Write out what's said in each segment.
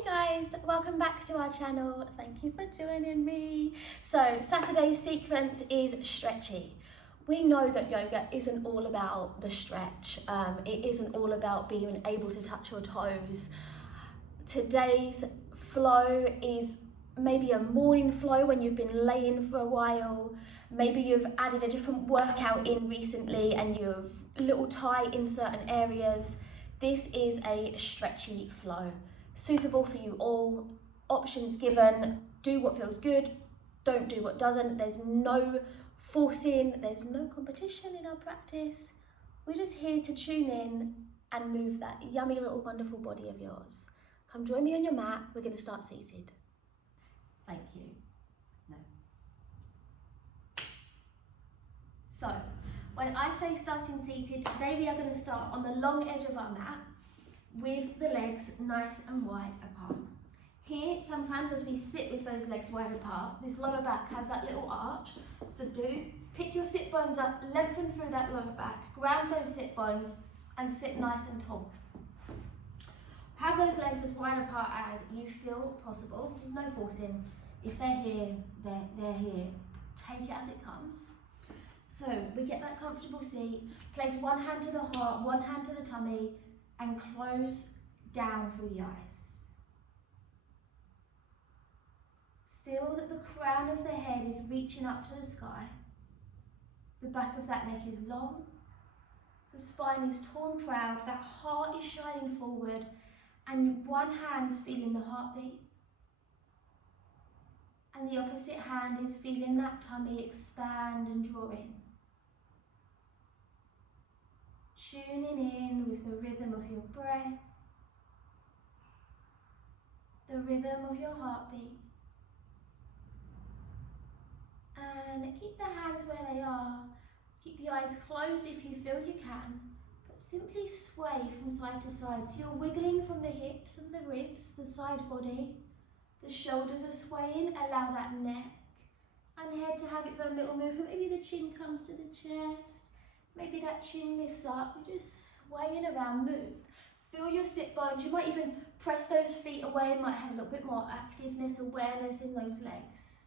Hey guys, welcome back to our channel. Thank you for joining me. So Saturday's sequence is stretchy. We know that yoga isn't all about the stretch. It isn't all about being able to touch your toes. Today's flow is maybe a morning flow when you've been laying for a while. Maybe you've added a different workout in recently and you've a little tight in certain areas. This is a stretchy flow. Suitable for you all, options given, do what feels good, don't do what doesn't. There's no forcing, there's no competition in our practice. We're just here to tune in and move that yummy little wonderful body of yours. Come join me on your mat, we're going to start seated. Thank you. No. So, when I say starting seated, today we are going to start on the long edge of our mat, with the legs nice and wide apart. Here, sometimes as we sit with those legs wide apart, this lower back has that little arch, so do pick your sit bones up, lengthen through that lower back, ground those sit bones and sit nice and tall. Have those legs as wide apart as you feel possible. There's no forcing. If they're here, they're here. Take it as it comes. So we get that comfortable seat, place one hand to the heart, one hand to the tummy, and close down through the eyes. Feel that the crown of the head is reaching up to the sky. The back of that neck is long. The spine is torn proud. That heart is shining forward. And one hand's feeling the heartbeat. And the opposite hand is feeling that tummy expand and draw in. Tuning in with the rhythm of your breath, the rhythm of your heartbeat. And keep the hands where they are. Keep the eyes closed if you feel you can, but simply sway from side to side. So you're wiggling from the hips and the ribs, the side body. The shoulders are swaying. Allow that neck and head to have its own little movement. Maybe the chin comes to the chest. Maybe that chin lifts up. You're just swaying around, move. Feel your sit bones. You might even press those feet away and might have a little bit more activeness, awareness in those legs.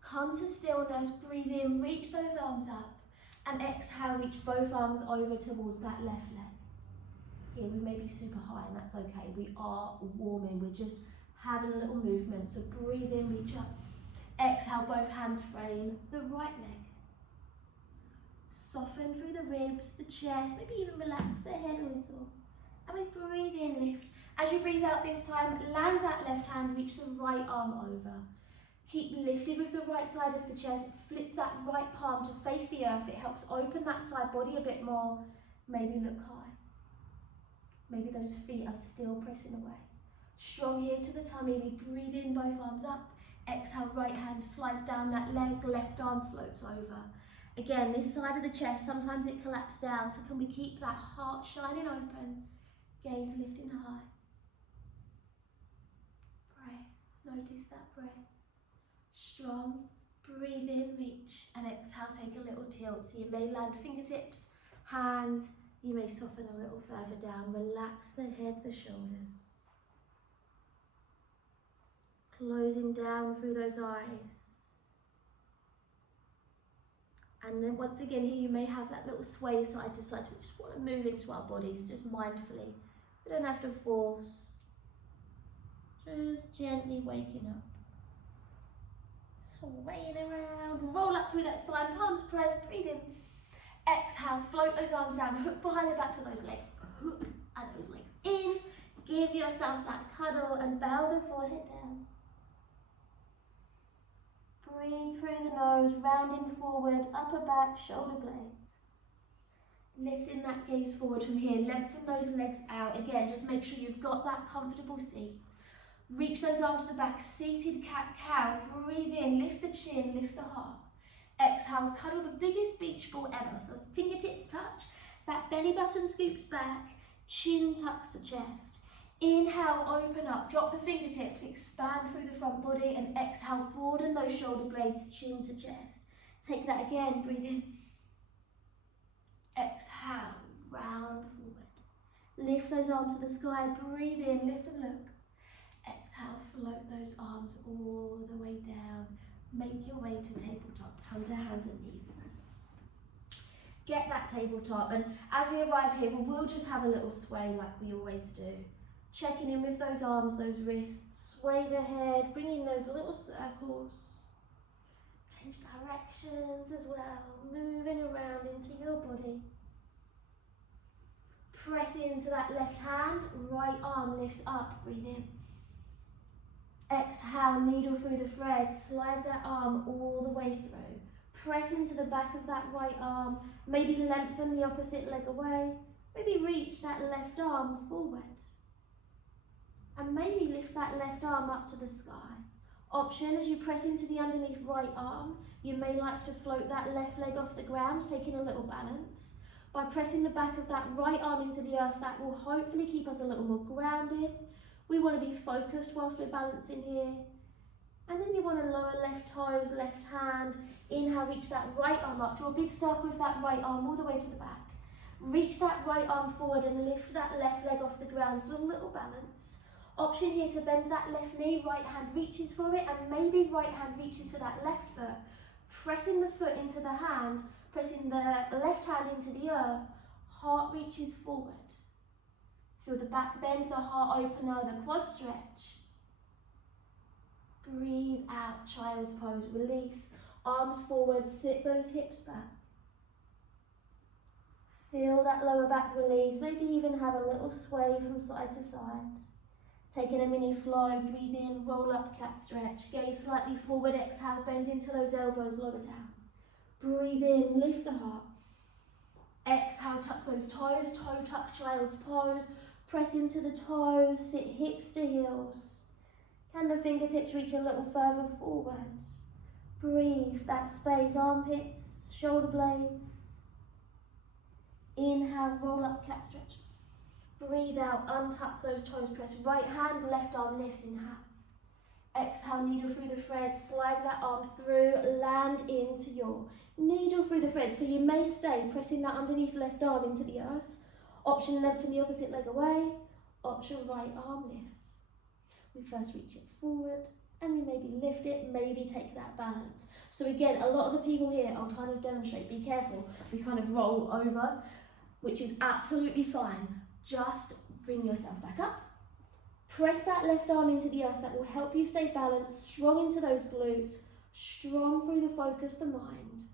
Come to stillness, breathe in, reach those arms up, and exhale, reach both arms over towards that left leg. Here we may be super high and that's okay. We are warming, we're just having a little movement. So breathe in, reach up. Exhale, both hands frame the right leg. Soften through the ribs, the chest, maybe even relax the head a little. And we breathe in, lift. As you breathe out this time, land that left hand, reach the right arm over. Keep lifted with the right side of the chest, flip that right palm to face the earth. It helps open that side body a bit more. Maybe look high. Maybe those feet are still pressing away. Strong here to the tummy, we breathe in, both arms up. Exhale, right hand slides down that leg, left arm floats over. Again, this side of the chest, sometimes it collapses down, so can we keep that heart shining open, gaze lifting high. Pray, notice that breath. Strong, breathe in, reach, and exhale, take a little tilt. So you may land fingertips, hands, you may soften a little further down, relax the head, the shoulders. Closing down through those eyes. And then once again here you may have that little sway side to side. So we just want to move into our bodies just mindfully. We don't have to force. Just gently waking up. Swaying around. Roll up through that spine. Palms press. Breathe in. Exhale. Float those arms down. Hook behind the backs of those legs. Hook and those legs in. Give yourself that cuddle and bow the forehead down. Breathe through the nose, rounding forward, upper back, shoulder blades. Lifting that gaze forward from here, lengthen those legs out. Again, just make sure you've got that comfortable seat. Reach those arms to the back, seated cat-cow. Breathe in, lift the chin, lift the heart. Exhale, cuddle the biggest beach ball ever. So fingertips touch, that belly button scoops back, chin tucks to chest. Inhale, open up, drop the fingertips, expand through the front body, and exhale, broaden those shoulder blades, chin to chest. Take that again, breathe in. Exhale, round forward. Lift those arms to the sky, breathe in, lift and look. Exhale, float those arms all the way down. Make your way to tabletop. Come to hands and knees. Get that tabletop, and as we arrive here, we'll just have a little sway like we always do. Checking in with those arms, those wrists. Sway the head, bring in those little circles. Change directions as well, moving around into your body. Press into that left hand, right arm lifts up, breathe in. Exhale, needle through the thread, slide that arm all the way through. Press into the back of that right arm, maybe lengthen the opposite leg away, maybe reach that left arm forward. And maybe lift that left arm up to the sky. Option, as you press into the underneath right arm, you may like to float that left leg off the ground, taking a little balance. By pressing the back of that right arm into the earth, that will hopefully keep us a little more grounded. We want to be focused whilst we're balancing here. And then you want to lower left toes, left hand. Inhale, reach that right arm up. Draw a big circle with that right arm all the way to the back. Reach that right arm forward and lift that left leg off the ground, so a little balance. Option here to bend that left knee, right hand reaches for it, and maybe right hand reaches for that left foot. Pressing the foot into the hand, pressing the left hand into the earth, heart reaches forward. Feel the back bend, the heart opener, the quad stretch. Breathe out, child's pose, release, arms forward, sit those hips back. Feel that lower back release, maybe even have a little sway from side to side. Taking a mini flow, breathe in, roll up, cat stretch. Gaze slightly forward, exhale, bend into those elbows, lower down. Breathe in, lift the heart. Exhale, tuck those toes, toe tuck, child's pose. Press into the toes, sit hips to heels. Can the fingertips reach a little further forward? Breathe, that space, armpits, shoulder blades. Inhale, roll up, cat stretch. Breathe out, untuck those toes, press right hand, left arm lifts, inhale. Exhale, needle through the thread, slide that arm through, land into your needle through the thread. So you may stay pressing that underneath left arm into the earth. Option lengthen the opposite leg away. Option right arm lifts. We first reach it forward and we maybe lift it, maybe take that balance. So again, a lot of the people here, I'll kind of demonstrate, be careful, we kind of roll over, which is absolutely fine. Just bring yourself back up. Press that left arm into the earth, that will help you stay balanced, strong into those glutes, strong through the focus, the mind.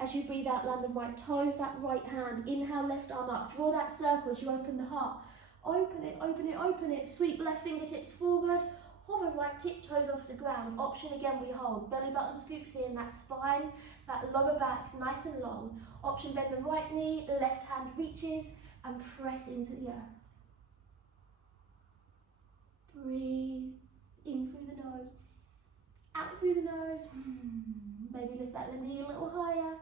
As you breathe out, land the right toes, that right hand, inhale, left arm up, draw that circle as you open the heart. Open it, open it, open it, sweep left fingertips forward, hover right tiptoes off the ground. Option again, we hold, belly button scoops in, that spine, that lower back, nice and long. Option, bend the right knee, left hand reaches, and press into the earth. Breathe in through the nose, out through the nose. Maybe lift that knee a little higher.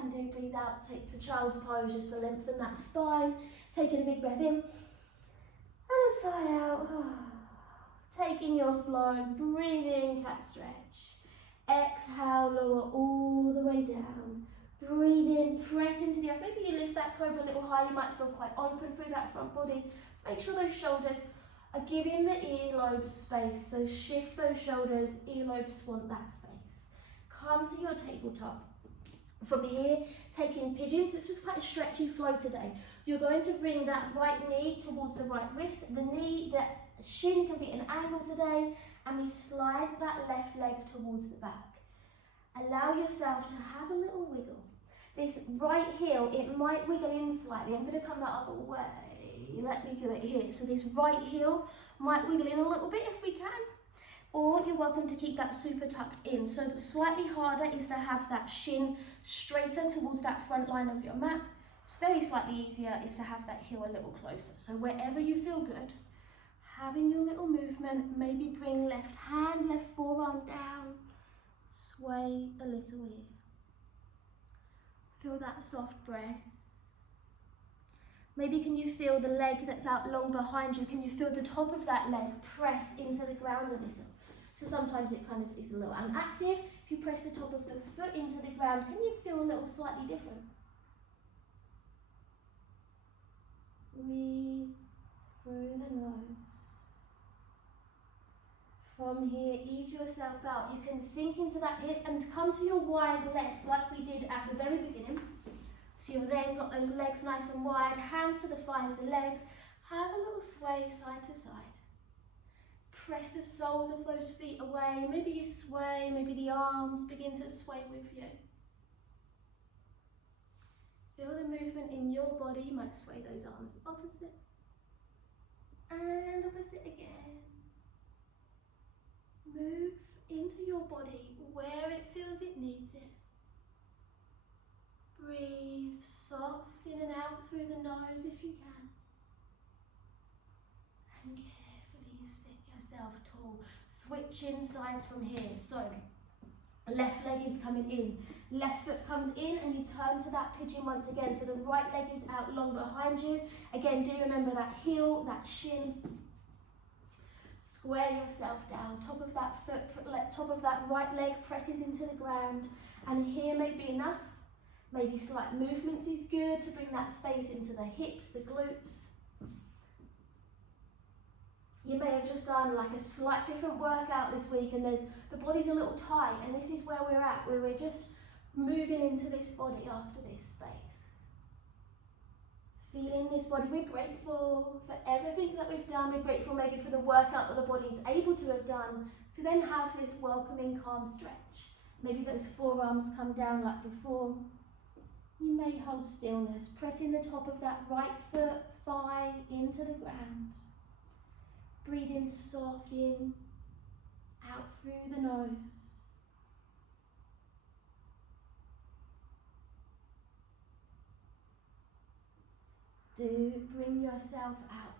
And do breathe out, take to child's pose just to lengthen that spine. Taking a big breath in. And a sigh out. Taking your flow, breathe in, cat stretch. Exhale, lower all the way down. Breathe in, press into the earth. Maybe you lift that cobra a little higher, you might feel quite open through that front body. Make sure those shoulders are giving the earlobes space. So shift those shoulders, earlobes want that space. Come to your tabletop. From here, taking pigeons, so it's just quite a stretchy flow today. You're going to bring that right knee towards the right wrist. The knee, that shin can be at an angle today, and we slide that left leg towards the back. Allow yourself to have a little wiggle. This right heel, it might wiggle in slightly. I'm going to come that other way. Let me do it here. So this right heel might wiggle in a little bit if we can. Or you're welcome to keep that super tucked in. So slightly harder is to have that shin straighter towards that front line of your mat. It's very slightly easier is to have that heel a little closer. So wherever you feel good, having your little movement, maybe bring left hand, left forearm down, sway a little here. Feel that soft breath. Maybe can you feel the leg that's out long behind you? Can you feel the top of that leg press into the ground a little? So sometimes it kind of is a little inactive. If you press the top of the foot into the ground, can you feel a little slightly different? Breathe through the nose. From here, ease yourself out. You can sink into that hip and come to your wide legs like we did at the very beginning. So you've then got those legs nice and wide, hands to the thighs, the legs. Have a little sway side to side. Press the soles of those feet away. Maybe you sway, maybe the arms begin to sway with you. Feel the movement in your body. You might sway those arms opposite and opposite again. Move into your body where it feels it needs it. Breathe soft in and out through the nose if you can. And carefully sit yourself tall. Switch in sides from here. So, left leg is coming in. Left foot comes in and you turn to that pigeon once again. So the right leg is out long behind you. Again, do remember that heel, that shin. Square yourself down. Top of that foot, top of that right leg presses into the ground. And here may be enough. Maybe slight movements is good to bring that space into the hips, the glutes. You may have just done like a slight different workout this week and the body's a little tight, and this is where we're at, where we're just moving into this body after this space. Feeling this body. We're grateful for everything that we've done. We're grateful maybe for the workout that the body is able to have done to then have this welcoming, calm stretch. Maybe those forearms come down like before. You may hold stillness, pressing the top of that right foot, thigh into the ground. Breathe in soft in, out through the nose. Do bring yourself out.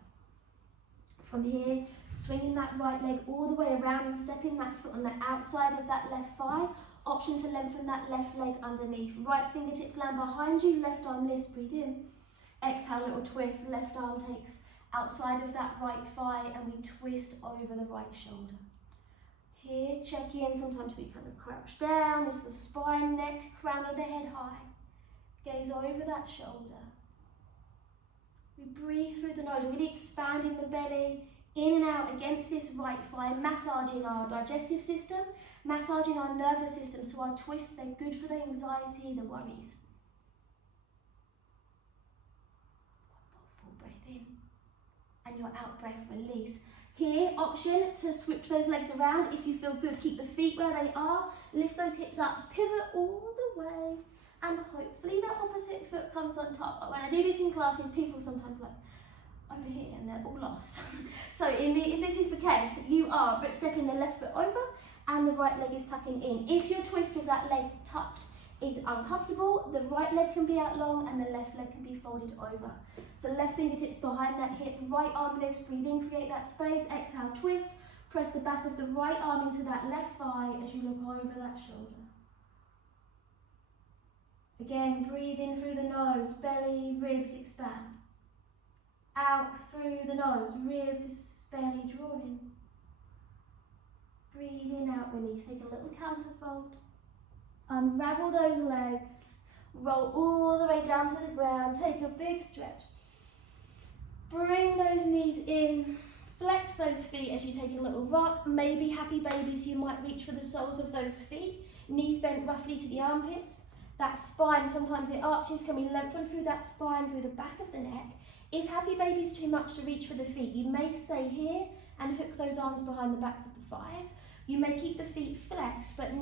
From here, swinging that right leg all the way around and stepping that foot on the outside of that left thigh. Option to lengthen that left leg underneath. Right fingertips land behind you, left arm lifts, breathe in. Exhale, little twist, left arm takes outside of that right thigh and we twist over the right shoulder. Here, check in, sometimes we kind of crouch down, it's the spine, neck, crown of the head high. Gaze over that shoulder. We breathe through the nose, really expanding the belly, in and out against this right thigh, massaging our digestive system, massaging our nervous system, so our twists, they're good for the anxiety, the worries. Full breath in, and your out breath release. Here, option to switch those legs around. If you feel good, keep the feet where they are, lift those hips up, pivot all the way, and hopefully the opposite foot comes on top. But when I do this in classes, people sometimes like, over here, and they're all lost. So if this is the case, you are stepping the left foot over and the right leg is tucking in. If your twist with that leg tucked is uncomfortable, the right leg can be out long and the left leg can be folded over. So left fingertips behind that hip, right arm lifts, breathe in, create that space, exhale, twist, press the back of the right arm into that left thigh as you look over that shoulder. Again, breathe in through the nose, belly, ribs expand. Out through the nose, ribs, belly draw in. Breathe in, out, release. Take a little counterfold. Unravel those legs. Roll all the way down to the ground. Take a big stretch. Bring those knees in. Flex those feet as you take a little rock. Maybe happy babies, you might reach for the soles of those feet. Knees bent roughly to the armpits. That spine, sometimes it arches. Can we lengthen through that spine, through the back of the neck? If happy baby's too much to reach for the feet, you may stay here and hook those arms behind the backs of the thighs. You may keep the feet flexed, but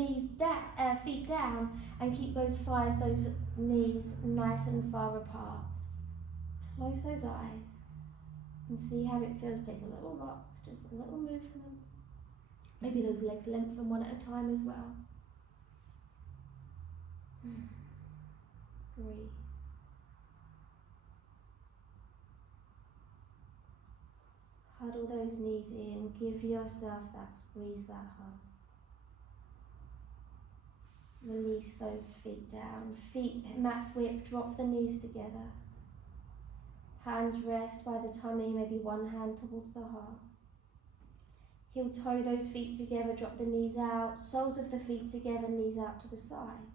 feet down, and keep those thighs, those knees nice and far apart. Close those eyes and see how it feels. Take a little rock, just a little movement. Maybe those legs lengthen one at a time as well. Breathe. Huddle those knees in, give yourself that squeeze, that hug. Release those feet down, feet mat whip, drop the knees together. Hands rest by the tummy, maybe one hand towards the heart. Heel toe those feet together, drop the knees out, soles of the feet together, knees out to the sides.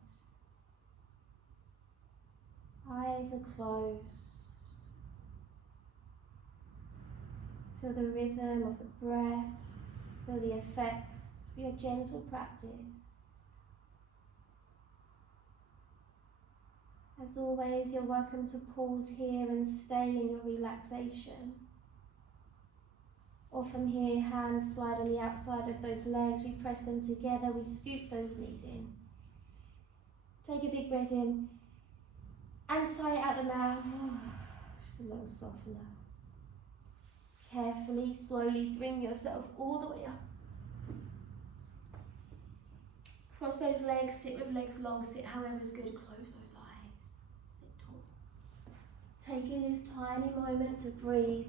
Eyes are closed. Feel the rhythm of the breath Feel the effects of your gentle practice. As always, you're welcome to pause here and stay in your relaxation. Or from here, hands slide on the outside of those legs, we press them together, we scoop those knees in. Take a big breath in and sigh out the mouth. Just a little softener. Carefully, slowly bring yourself all the way up. Cross those legs, sit with legs long, sit however's good, close those eyes, sit tall. Taking this tiny moment to breathe,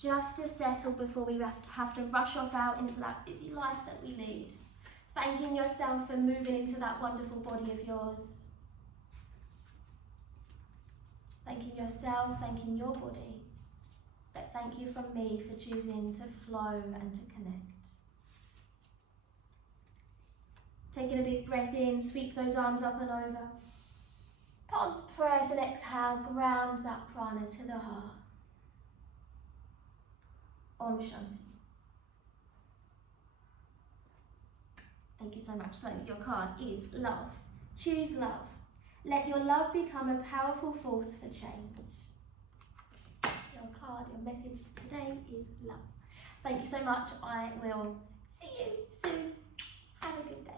just to settle before we have to rush off out into that busy life that we lead. Thanking yourself for moving into that wonderful body of yours. Thanking yourself, thanking your body. But thank you from me for choosing to flow and to connect. Taking a big breath in, sweep those arms up and over. Palms press and exhale, ground that prana to the heart. Om Shanti. Thank you so much. So your card is love. Choose love. Let your love become a powerful force for change. Your card, your message today is love. Thank you so much. I will see you soon. Have a good day.